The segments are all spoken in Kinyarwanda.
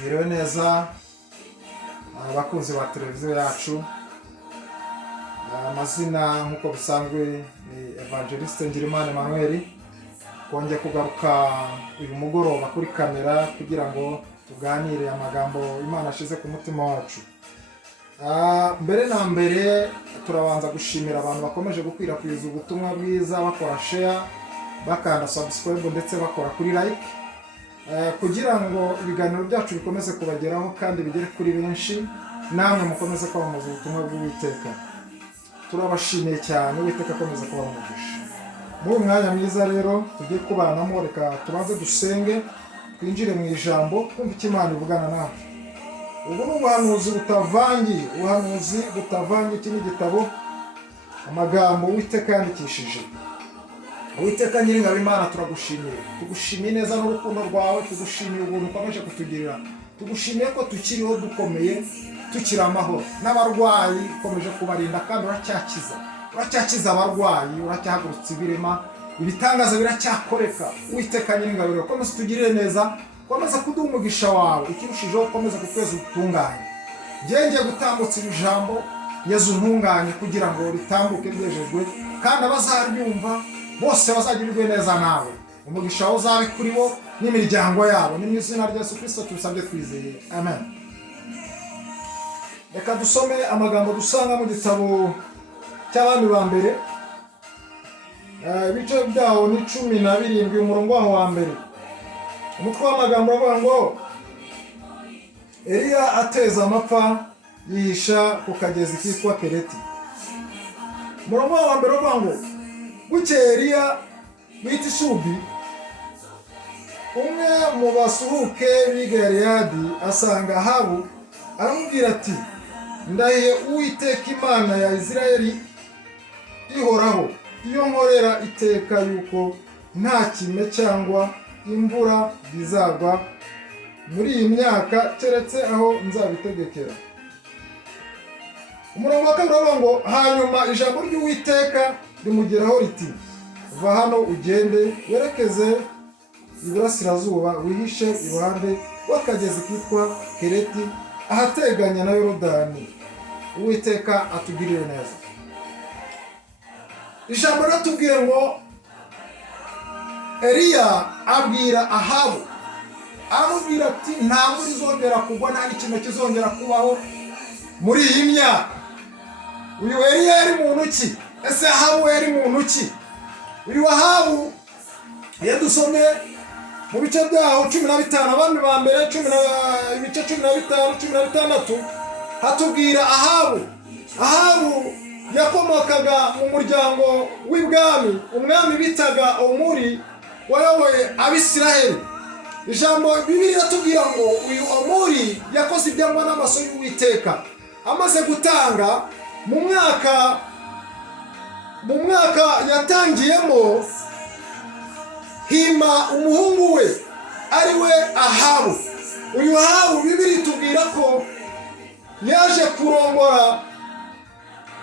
Mwiriwe neza abakunzi ba televiziyo yacu. Amazina nk'uko bisanzwe ni Evangeliste Ngirimana Emmanuel. Kongeye kugaruka uyu mugoroba kuri kamera kugira ngo tuganire amagambo Imana ashize ku mutima wacu. Mbere na mbere turabanza gushimira abantu bakomeje gukwirakwiza ubutumwa bwiza, bakora share, bakanda subscribe ndetse bakora kuri like, kugira ngo ibiganiro byacu bikomeze kubageraho kandi bigere kuri benshi, namwe mukomeze kwamamaza ubutumwa bw'Uwiteka. Turabashimiye cyane, Uwiteka akomeza kubaha umugisha. Muri uyu mwanya mwiza rero tugiye kubanamo, reka tubanze dusenge twinjire mu ijambo kumva icyo Imana ivugana nawe. Ubu ni ubuhanuzi butavangiye, ubuhanuzi butavangiye. Iki ni igitabo amagambo Uwiteka yandikishije. Uwiteka Nyiringabo Imana, turagushimiye, tugushimiye neza n'urukundo rwawe, tugushimiye ubuntu ukomeje kutugirira, tugushimiye ko tukiriho dukomeye, tukiri amahoro, n'abarwayi ukomeje kubarinda kandi uracyakiza abarwayi, uracyahagurutsa ibirema, ibitangaza biracyakoreka. Uwiteka Nyiringabo, ukomeze utugirire neza, ukomeze kuduha umugisha wawe, ikirushijeho ukomeze kutweza ubutungane. Ngiye gutambutsa iri jambo Yezu ntunganye kugira ngo ritambuke ryejejwe, kandi abazaryumva bose bazagirirwe neza nawe. Umugisha wawe uzabe kuri bo n'imiryango yabo, ni mu izina rya Yesu Kristo tubisabye twizeye, amen. Reka dusome amagambo dusanga mu gitabo cy'Abami ba mbere, ibice byaho ni 17 umurongo waho wa mbere. Umutwe w'amagambo avuga ngo Eliya ateza amapfa yihisha ku kagezi kitwa Kereti. Umurongo wa mbere uvuga ngo bukeye Eliya wita Ishubi, umwe mu basuhuke b'i Galeyadi, asanga Ahabu, aramubwira ati, ndahiye Uwiteka Imana ya Isirayeli ihoraho, iyo nkorera iteka yuko nta kime cyangwa imvura bizagwa muri iyi myaka keretse aho nzabitegekera. Umurongo wa kabiri uvuga ngo hanyuma ijambo ry'Uwiteka rimugeraho riti, va hano ugende werekeze iburasirazuba, wihishe iruhande rw'akagezi kitwa Kereti ahateganye na Yorodani. Uwiteka atugirire neza. Ijambo ratubwiye ngo Eliya abwira Ahabu, aramubwira ati nta mvura izongera kugwa, nta n'ikintu kizongera kubaho muri iyi myaka. Uyu Eliya yari muntu ki? Ese Ahabu yari muntu ki? Uyu Ahabu yadusomye mu bice byaho 15, Abami ba mbere ibice 15, 16, hatubwira Ahabu yakomokaga mu muryango w'ibwami, umwami bitaga Omuri wayoboye Abisiraheli. Ijambo Bibiliya iratubwira ngo uyu Omuri yakoze ibyangwa n'amaso y'Uwiteka, amaze gutanga mu mwaka yatangiyemo, hima umuhungu we ari we Ahabu. Uyu Ahabu Bibiliya itubwira ko yaje kurongora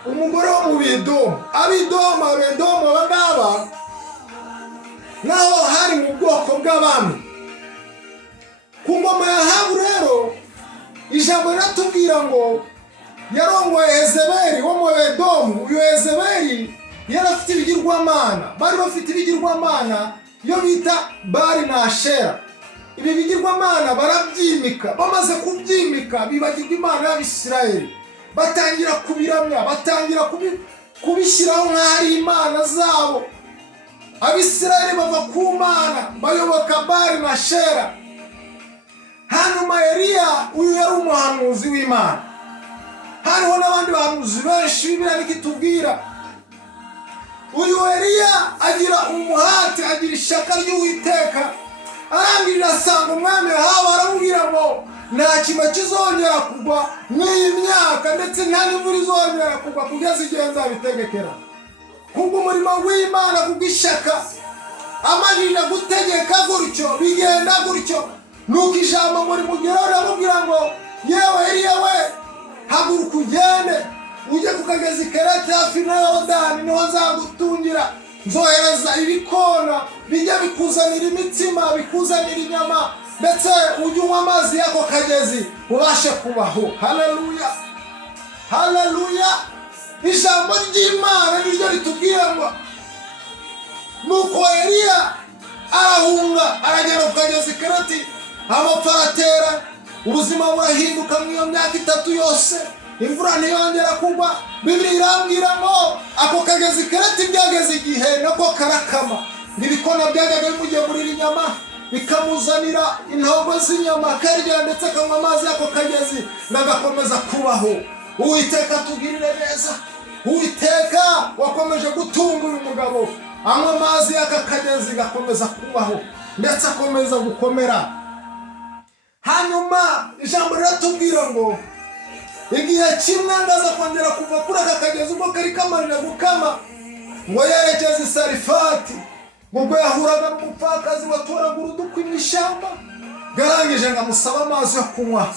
umugore wo mu Bidomu. Abedomu abangaba naho hari mu bwoko bw'abami. Ku ngoma ya Ahabu rero ijambo riratubwira ngo yarongoye Yezebeli wo mu Bedomu. Uyu Yezebeli yari afite ibigirwamana, bari bafite ibigirwamana iyo bita Bali na Ashera. Ibi bigirwamana barabyimika, bamaze kubyimika bibagirwa Imana y'Abisirayeli, batangira kubiramya, batangira kubishyiraho nk'ari imana zabo. Abisirayeli bava ku Mana bayoboka Bali na Ashera. Hanyuma Eliya, uyu yari umuhanuzi w'Imana. Hariho n'abandi bahanuzi benshi Bibiliya ikitubwira. Uyu Eliya agira umuhate, agira ishaka ry'Uwiteka, arangirira asanga umwami Ahabu, aramubwira ngo nta kime kizongera kugwa n'iyi myaka, ndetse nta n'imvura izongera kugwa kugeza igihe nzabitegekera. Kubw'umurimo w'Imana, kubw'ishaka, amajije gutegeka gutyo, bigenda gutyo. Nuko ijambo muri mugeraho riramubwira ngo yewe Eliya we, haguruka ugende ujye ku kagezi Kereti hafi na Yorodani, niho nzagutungira. Nzohereza ibikona bijya bikuzanira imitsima, bikuzanira inyama, ndetse ujye unywa amazi y'ako kagezi ubashe kubaho. Haleluya, haleluya. Ijambo ry'Imana niryo ritubwira ngo nuko Eliya arahunga aragera ku kagezi Kereti, amapfa aratera, ubuzima burahinduka mu iyo myaka 3 yose, imvura ntiyongera kugwa. Bibiliya irambwira ngo ako kagezi Kereti byageze igihe nako karakama, n'ibikona byajyaga bimugemurira inyama bikamuzanira intongo z'inyama akarya, ndetse akanywa amazi y'ako kagezi nagakomeza kubaho. Uwiteka tugirire neza. Uwiteka wakomeje gutunga uyu mugabo, anywa amazi y'aka kagezi gakomeza kubaho ndetse akomeza gukomera. Hanyuma ijambo riratubwira ngo igihe kimwe ndaza kongera kuva kuri aka kagezi ubwo kari kamarira gukama, ngo yerekeze i Sarifati, ubwo yahuraga n'umupfakazi watoragura udukwi mu ishyamba. Garangije ngamusaba amazi yo kunywa,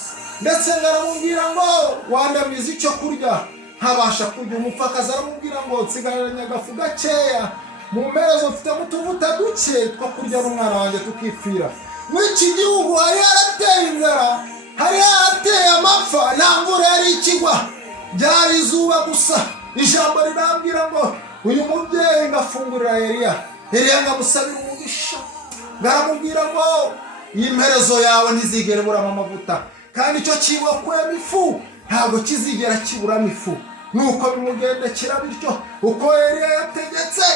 ndetse ngaramubwira ngo wandamiza icyo kurya ntabasha kurya. Umupfakazi aramubwira ngo nsigaranye agafu gakeya, mu mperezo mfitemo utuvuta duke two kurya n'umwana wanjye tukipfira. Muri iki gihugu hari harateye inzara, hari harateye amapfa, nta mvura yari ikigwa, byari izuba gusa. Ijambo rirambwira ngo uyu mubyeyi ngafungurira Eliya, Eliya ngamusabira umugisha, ngaramubwira ngo iyi mperezo yawe ntizigere iburamo amavuta, kandi icyo kibakuyemo ifu ntabwo kizigera kiburamo ifu. Nuko bimugendekera bityo uko Eliya yategetse.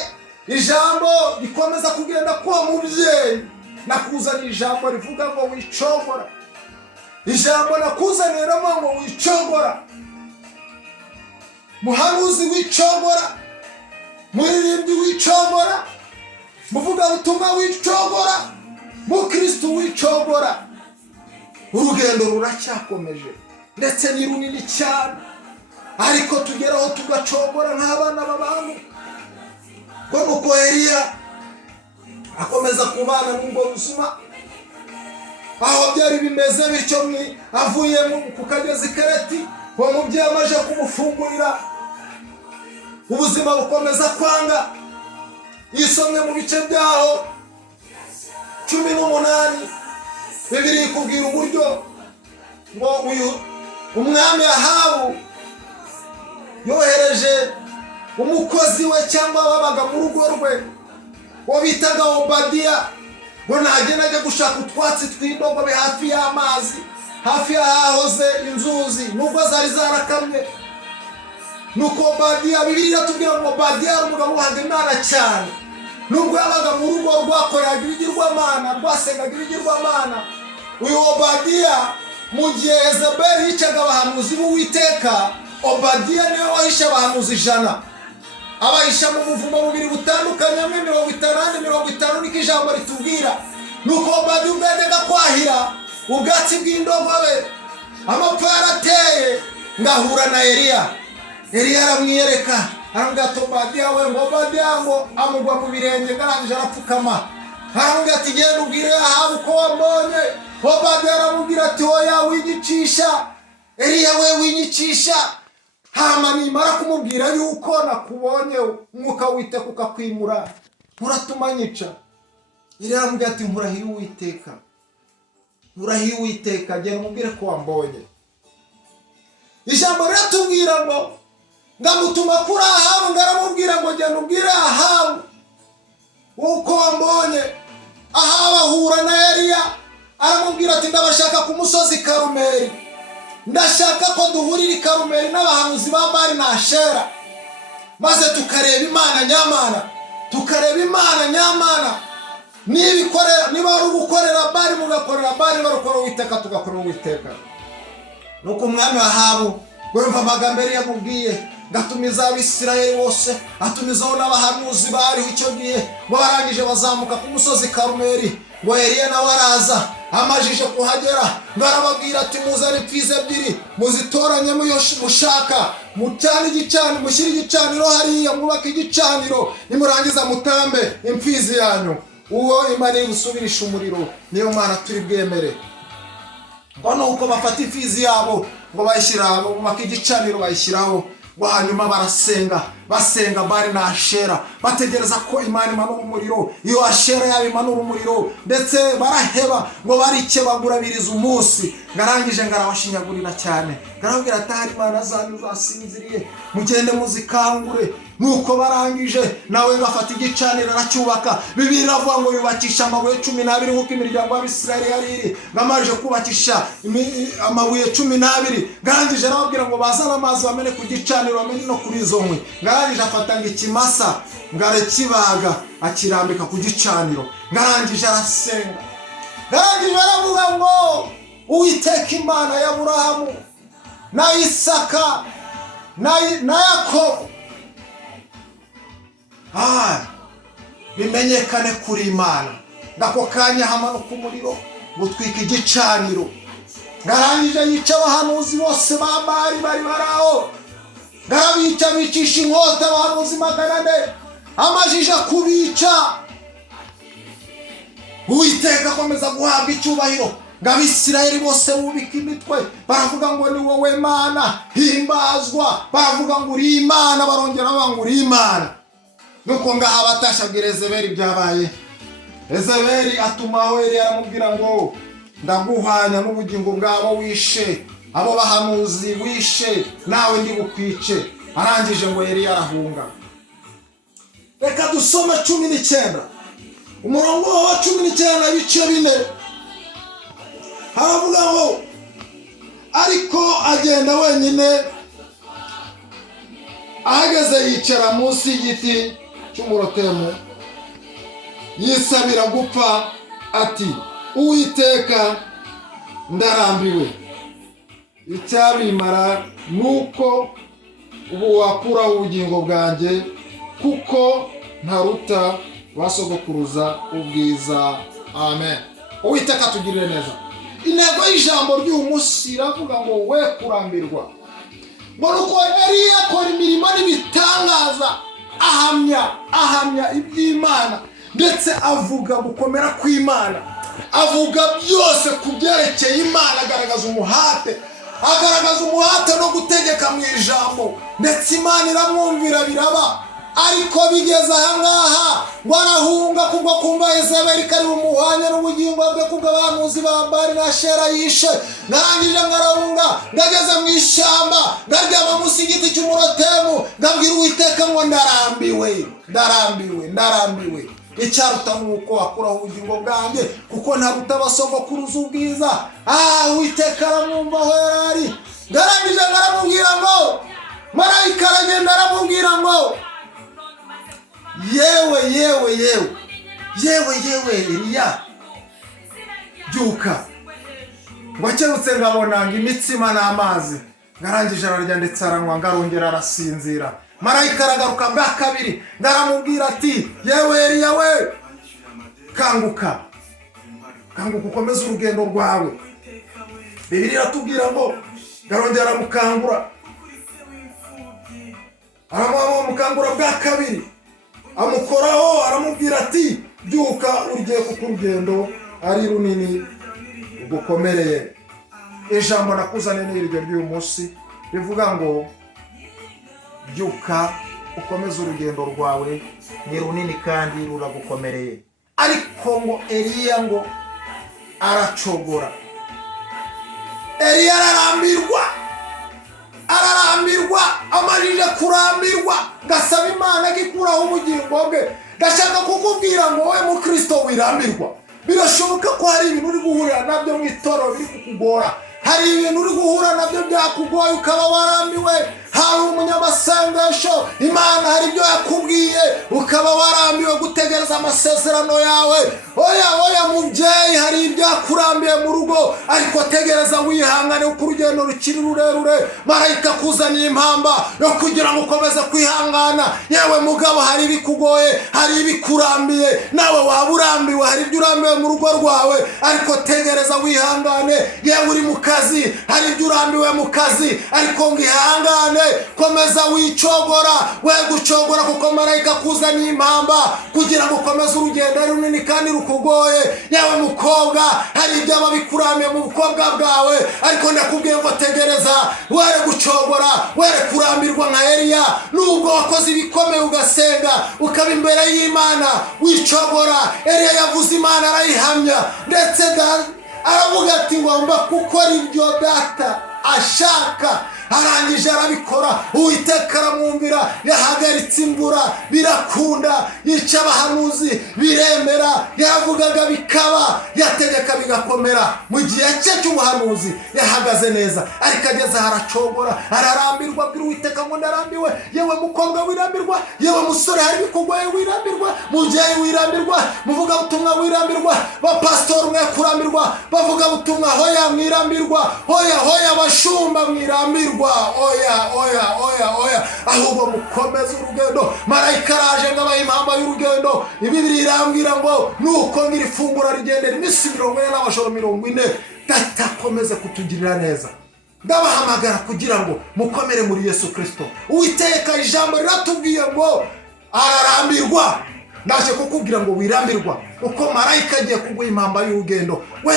Ijambo rikomeza kugenda kuwa mubyeyi, nakuzaniye ijambo rivuga ngo wicogora. Ijambo nakuzaniramo ngo wicogora. Muhanuzi wicogora, muririmbyi wicogora, muvugabutumwa wicogora, mukristo wicogora. Urugendo ruracyakomeje ndetse ni runini cyane, ariko tugeraho tugacogora nk'abana b'abantu. Ngo nuko Eliya akomeza kubana n'ubwo buzima, aho byari bimeze bityo avuye ku kagezi Kereti, uwo mubyeyi amaze kumufungurira, ubuzima bukomeza kwanga. Isomwe mu bice byaho 18, Bibiliya ikubwira uburyo ngo uyu umwami Ahabu yohereje umukozi we cyangwa wabaga mu rugo rwe wo bitaga Obadiya, ngo nagenda ajya gushaka utwatsi tw'indogobe hafi y'amazi, hafi y'ahahoze inzuzi nubwo zari zarakamye. Nuko Obadiya, Bibiliya iratubwira ngo Obadiya ari umugabo wanga Imana cyane, nubwo yabaga mu rugo rwakoreraga ibigirwamana, rwasengaga ibigirwamana. Uyu Obadiya mu gihe Yezebeli yicaga abahanuzi b'Uwiteka, Obadiya niwe wahishe abahanuzi 100, abahisha mu buvumo bubiri butandukanye, 50 niko ijambo ritubwira. Nuko Obadiya ubwo yajyaga kwahira ubwatsi bw'indogobe, amapfa yarateye, ngahura na Eliya. Eliya aramwiyereka, aramubwira ati Obadiya we, ngo Obadiya ngo amugwa mu birenge, ngarangije arapfukama. Aramubwira ati genda ubwire Ahabu ko wambonye. Obadiya aramubwira ati oya winyicisha. Eliya we winyicisha. Hama nimara kumubwira yuko nakubonye umwuka w'Uwiteka ukakwimura, muratuma nyica. Eliya aramubwira ati nkurahiye Uwiteka, nkurahiye Uwiteka, genda umubwire ko wambonye. Ijambo riratubwira ngo ngamutuma kuri Ahabu, ngaramubwira ngo genda ubwire Ahabu uko wambonye. Ahabu ahura na Eliya, aramubwira ati ndabashaka ku musozi Karumeli, ndashaka ko duhurira i Karumeli n'abahanuzi ba Bali na Ashera, maze tukareba Imana nyamana, tukareba Imana nyamana. Niba ari ugukorera Bali mugakorera Bali, barukora Uwiteka tugakorera Uwiteka. Nuko umwami Ahabu wumva amagambo Eliya yamubwiye, ngatumiza Abisirayeli bose, atumizaho n'abahanuzi bariho icyo gihe, ngo barangije bazamuka ku musozi Karumeli. Ngo Eliya nawe araza, amajije kuhagera, ngarababwira ati muzane imfizi 2, muzitoranyemo iyo mushaka, mucane igicaniro, mushyire igicaniro hariya, mwubake igicaniro, nimurangiza mutambe imfizi yanyu. Uwo Imana igusubirisha umuriro niyo Mana turi bwemere. Ngo nuko bafata imfizi yabo, ngo bayishyira bubaka igicaniro, bayishyiraho. ngo hanyuma barasenga Bali na Ashera bategereza ko Imana imanura umuriro. Iyo Ashera yaba imanura umuriro ndetse baraheba ngo barikebagurabiriza umunsi. Ngarangije ngarabashinyagurira cyane, ngarabwira ati hari Imana zanyu zasinziriye mugende muzikangure. Nuko barangije nawe ngafata igicaniro aracyubaka. Bibiliya iravuga ngo yubakisha amabuye 12 nk'uko imiryango y'Abisirayeli yari iri. Ngamaje kubakisha amabuye 12, ngarangije arababwira ngo bazana amazi bamene ku gicaniro bamene no kuri izo nkwi. Ngarangije afata ngo ikimasa ngarekibaga akirambika ku gicaniro. Ngarangije arasenga, ngarangije aravuga ngo Uwiteka Imana ya Aburahamu na Isaka na Yakobo bimenyekane kuri Imana. Ndako kanya hamanuka umuriro gutwika igicaniro. Ngarangije yica abahanuzi bose ba Bali bari baraho. Ngarabica bicisha inkota abahanuzi 400 amajije kubica. Uwiteka akomeza guhabwa icyubahiro. Ngabisirayeli bose bubika imitwe baravuga ngo ni wowe Mana himbazwa. Baravuga ngo uri Imana, barongera ngo uri Imana. Nuko ngaha batashabwira Yezebeli byabaye. Yezebeli atumaho Eliya aramubwira ngo ndaguhanya n'ubugingo bwabo wishe, abo bahanuzi wishe, nawe ndi bukwice. Arangije ngo Eliya arahunga. Reka dusome 19 umurongo wa 19 ibice 4. Haravuga ngo ariko agenda wenyine, ahageze yicara munsi y'igiti cy'umurotemu yisabira gupfa ati Uwiteka ndarambiwe, icyabimara nuko ubu wakuraho ubugingo bwanjye kuko ntaruta basogokuruza ubwiza. Amen. Uwiteka tugirire neza. Intego y'ijambo ry'umunsi iravuga ngo we kurambirwa. Ngo nuko Eliya akora imirimo n'ibitangaza ahamya iby'Imana ndetse avuga gukomera kw'Imana, avuga byose kubyerekeye Imana. agaragaza umuhate no gutegeka mu ijambo, ndetse Imana iramwumvira biraba. Ariko bigeze ahangaha warahunga kubwo kumva Yezebeli kari umuhanya n'ubugingo bwe kubw'abahanuzi ba Bali na Ashera yishe. Ngarangije ngarahunga ngageze mu ishyamba ngaryama munsi y'igiti cy'umurotemu ngabwira Uwiteka ngo ndarambiwe. Icyaruta nuko akuraho ubugingo bwanjye kuko ntaruta basogokuruza ubwiza. Uwiteka aramwumva aho yarari. Ngarangije ngaramubwira ngo marayika aragenda aramubwira ngo yewe Eliya byuka. Ngo akerutse ngabona ngo imitsima n'amazi. Ngarangije ararya ndetse aranywa ngarongera arasinzira. Marayika aragaruka bwa kabiri ngaramubwira ati yewe Eliya we kanguka ukomeze urugendo rwawe. Bibiliya iratubwira ngo ngarongera aramukangura, aramukangura bwa kabiri amukoraho aramubwira ati byuka urye kuko urugendo ari runini ugukomereye. Ijambo nakuzane n'iryo ry'uyu munsi rivuga ngo byuka ukomeze urugendo rwawe ni runini kandi ruragukomereye. Ariko ngo Eliya ngo aracogora. Eliya ararambirwa amarije kurambirwa. Gasaba Imana gikuraho ubugingo bwe. Ndashaka kukubwira ngo wowe mu Kristo wirambirwa. Birashoboka ko hari ibintu uri guhurira nabyo mu itorero biri kukugora. Hari ibintu uri guhura nabyo byakugoye ukaba warambiwe. Hari umunyamasengesho Imana hari ibyo yakubwiye ukaba warambiwe gutegereza amasezerano yawe. Oya mubyeyi, hari ibyakurambiye mu rugo, ariko tegereza wihangane uko urugendo rukiri rurerure. Marayika kuzaniye impamba yo kugira ngo ukomeze kwihangana. Yewe mugabo, hari ibikugoye, hari ibikurambiye, nawe waba urambiwe, hari ibyo urambiwe mu rugo rwawe, ariko tegereza wihangane. Yewe uri mu kazi, hari ibyo urambiwe mu kazi, ariko ngihangane komeza wicogora, we gucogora kuko marayika kuzaniye impamba kugira ngo ukomeze urugendo runini kandi rukugoye. Yawe mukobwa, hari ibyaba bikuramiye mu bukobwa bwawe, ariko ndakubwiye ngo tegereza, were gucogora, were kurambirwa nka Eliya. Nubwo wakoze ibikomeye ugasenga ukaba imbere y'Imana wicogora, Eliya yavuze Imana arayihamya, ndetse aravuga ati ngomba gukora ibyo data ashaka. Arangije arabikora, Uwiteka aramwumvira, yahagaritse imvura birakunda, yica abahanuzi biremera, yaravugaga bikaba, yategeka bigakomera. Mu gihe cye cy'ubuhanuzi yahagaze neza, ariko ageze haracogora, ararambirwa, abwira Uwiteka ngo ndarambiwe. Yewe mukobwa wirambirwa, yewe musore hari bikugoye wirambirwa, mubyeyi wirambirwa, muvuga butumwa wirambirwa, bapasitori mwe kurambirwa, bavuga butumwa hoya mwirambirwa, hoya bashumba mwirambirwa. Oya, ahubwo mukomeze urugendo. Marayika araje ngo abahe impamba y'urugendo. Bibiri irambwira ngo nuko ngira ifungura rigendera iminsi 40 n'amajoro 40. Data akomeze kutugirira neza. Ndabahamagara kugira ngo mukomere muri Yesu Kristo. Uwiteka ijambo riratubwiye ngo ararambirwa. Ndaje kukubwira ngo wirambirwa, uko marayika agiye kuguha impamba y'urugendo. We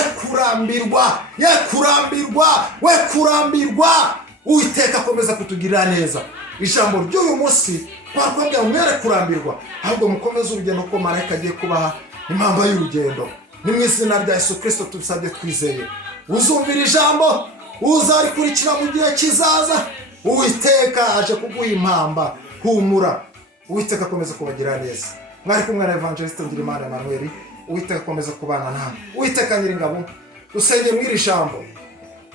kurambirwa. Uwiteka akomeza kutugirira neza. Ijambo ry'uyu munsi twakwambia mwere kurambirwa, ahubwo mukomeze urugendo ko marayika agiye kubaha impamba y'urugendo. Ni mu izina rya Yesu Kristo tubisabye twizeye. Uzumvira ijambo, uzarikurikira mu gihe kizaza. Uwiteka aje kuguha impamba, humura. Uwiteka akomeza kubagirira neza. Mwari kumwe na Evangeliste Ngirimana Emmanuel. Uwiteka akomeza kubana nawe. Uwiteka Nyiringabo, dusenge mwiri jambo.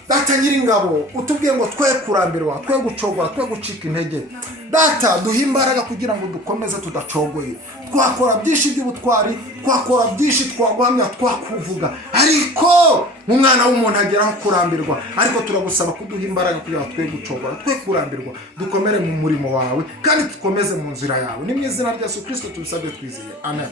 Data Nyiringabo, utubwiye ngo twe kurambirwa, twe gucogora, twe gucika intege. Data duha imbaraga kugira ngo dukomeze tudacogoye. Twakora byinshi by'ubutwari, twakora byinshi twaguhamya, twakuvuga, ariko umwana w'umuntu agera kurambirwa. Ariko turagusaba kuduha imbaraga kugira ngo twe gucogora, twe kurambirwa, dukomere mu murimo wawe kandi dukomeze mu nzira yawe. Ni mu izina rya Yesu Kristo tubisabye twizeye. Amen.